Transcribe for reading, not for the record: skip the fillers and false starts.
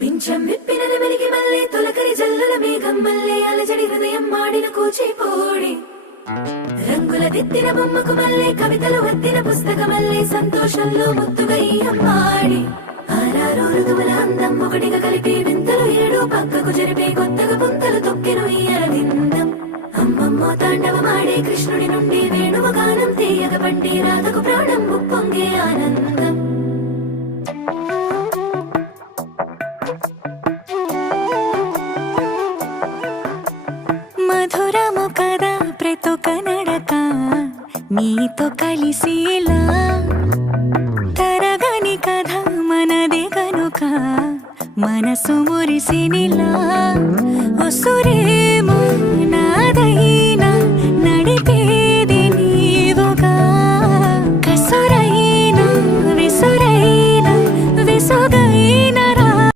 పింఛం విప్పిన నెమలికి మల్లె తొలకరి జల్లుల మేఘం మల్లె అలజడి హృదయం మాడిన కూచిపోడి రంగుల దిద్దిన బొమ్మకు మల్లె కవితలు వద్దిన పుస్తక మల్లె సంతోషంలో ముద్దుగా ఈ అమ్మాడి ఆరారు ఋతువుల అందం ఒకటిగా కలిపి వింతలు ఏడు పక్కకు జరిపే కొత్తగా పుంతలు తొక్కెను ఈ అరవిందం అమ్మమ్మో తాండవమాడే కృష్ణుడి నుండి వేణువ గానం తీయగ పండి రాతకు ప్రాణం ఉప్పొంగే ఆనందం మధురము కదా ప్రతొక నడక నీతో కలిసేలా తరగని కథ మనదే కనుక మనసు మురిసినిలా ఒసురే